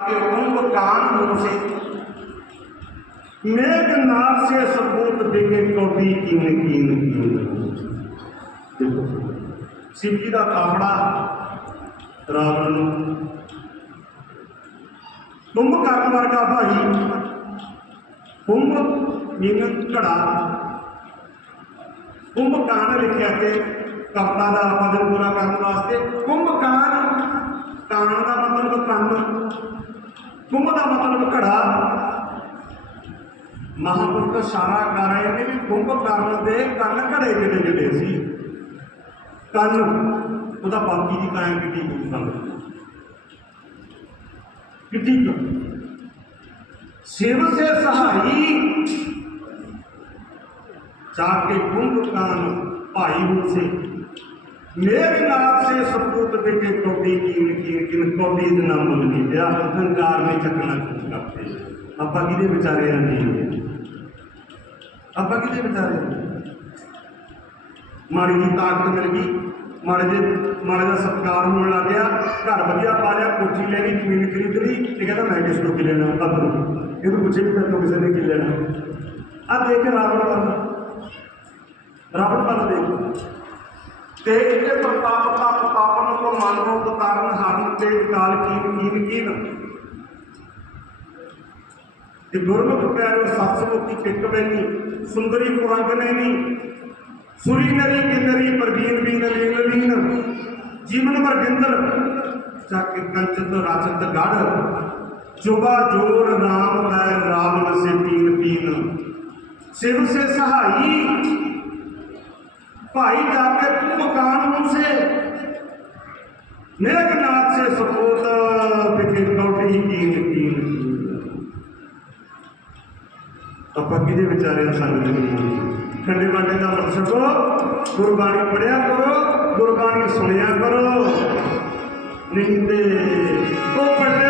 के कुंभ कान मुंह से मेघनाथ से सपूत बिके कौड़ी कीन कीन कीन देखो शिव जी का कापड़ा रावण ਨੂੰ ਕੁੰਭ ਕਰਨ ਵਰਗਾ ਭਾਈ ਕੁੰਭ ਮੀਨ ਘੜਾ ਕੁੰਭ ਕਾਨ ਲਿਖਿਆ ਤੇ ਕਪੜਾ ਦਾ ਪਦ ਪੂਰਾ ਕਰਨ ਵਾਸਤੇ ਕੁੰਭ ਕਾਨ ਕਾਨ ਦਾ ਮਤਲਬ ਕੰਨ ਕੁੰਭ ਦਾ ਮਤਲਬ ਘੜਾ ਮਹਾਂਪੁਰਖ ਸਾਰਾ ਕਰ ਰਹੇ ਨੇ ਵੀ ਕੁੰਭ ਕਰਨ ਦੇ ਕੰਨ ਘੜੇ ਜਿਹੜੇ ਜਿਹੜੇ ਸੀ ਕੰਨ ਉਹਦਾ ਬਾਕੀ ਦੀ ਕਾਇਮ ਕਿੱਡੀ ਹੋਈ ਸੰਗਤ ਕਿੱਡੀ ਕੁ शिव से सहाई जाके कुंभ कान भाई उनसे मेघनाथ से सपूत बिके कौड़ी कीन ਕਾਪੀ ਦੇ ਨਾਮ ਮੰਨ ਲਈ ਤੇ ਅਹੰਕਾਰ ਵਿੱਚ ਚੱਕਣਾ ਕੁਝ ਕਰਦੇ ਆਪਾਂ ਕਿਹਦੇ ਵਿਚਾਰੇ ਆ ਨਹੀਂ ਆਪਾਂ ਕਿਹਦੇ ਵਿਚਾਰੇ ਮਾੜੀ ਦੀ ਤਾਕਤ ਮਿਲ ਗਈ, ਮਾੜੇ ਦੇ ਮਾੜੇ ਦਾ ਸਤਕਾਰ ਹੋਣ ਲੱਗ ਗਿਆ, ਘਰ ਵਧੀਆ ਪਾ ਲਿਆ, ਕੋਠੀ ਲੈ ਲਈ ਜ਼ਮੀਨ ਖਰੀਦ ਲਈ ਤੇ ਕਹਿੰਦਾ ਮੈਂ ਕਿਸ ਨੂੰ ਕਿ ਲੈਣਾ ਪੱਤਰ ਇਹਨੂੰ ਪੁੱਛੇ ਵੀ ਤੈਨੂੰ ਕਿਸੇ ਨੇ ਕਿ ਲੈਣਾ। ਆ ਦੇਖ ਰਾਵਣ ਵੱਲ। ਰਾਵਣ ਵੱਲ ਦੇਖ। ਤੇ ਇਹਦੇ ਪ੍ਰਤਾਪ ਦਾ ਪਾਪਨ ਤੇ ਕਾਲ ਕੀਨ ਕੀਨ ਕੀਨ ਤੇ ਗੁਰਮੁਖ ਪਿਆਰੋ ਸਤਸਮੁਖੀ ਚਿੱਤ ਬੈਨੀ ਸੁੰਦਰੀ ਪੁਰੰਗ ਨੈਨੀ ਸੁਰੀ ਨਰੀ ਬਿਨਰੀ ਪ੍ਰਵੀਨ ਬਿਨਰੀ ਲਵੀਨ ਜੀਵਨ ਵਰ ਗਿੰਦਰ ਚੱਕ ਕੰਚਤ ਰਾਜਤ ਗੜ। ਜੁਬਾ ਜੋਰ ਨਾਮ ਮੈਂ ਰਾਮ ਵਸੇ ਤੀਨ ਪੀਨ ਸਿਵ ਸੇ ਸਹਾਈ। ਭਾਈ ਜਾ ਕੇ ਤੂੰ ਮਕਾਨ ਨੂੰ ਸੇ ਨਿਰਗ ਕਾਸੇ ਸਪੂਤ ਵਿਖੇ ਕੋਟੀ ਕੀ ਯਕੀਨ ਆਪਾਂ ਕਿਹਦੇ ਵਿਚਾਰੇ ਸੰਗ ਨਹੀਂ ਖੰਡੇ ਬਾਟੇ ਦਾ ਮਤ ਛਕੋ ਗੁਰਬਾਣੀ ਪੜਿਆ ਕਰੋ, ਗੁਰਬਾਣੀ ਸੁਣਿਆ ਕਰੋ। ਨਹੀਂ ਤੇ ਉਹ ਪੜ੍ਹਦੇ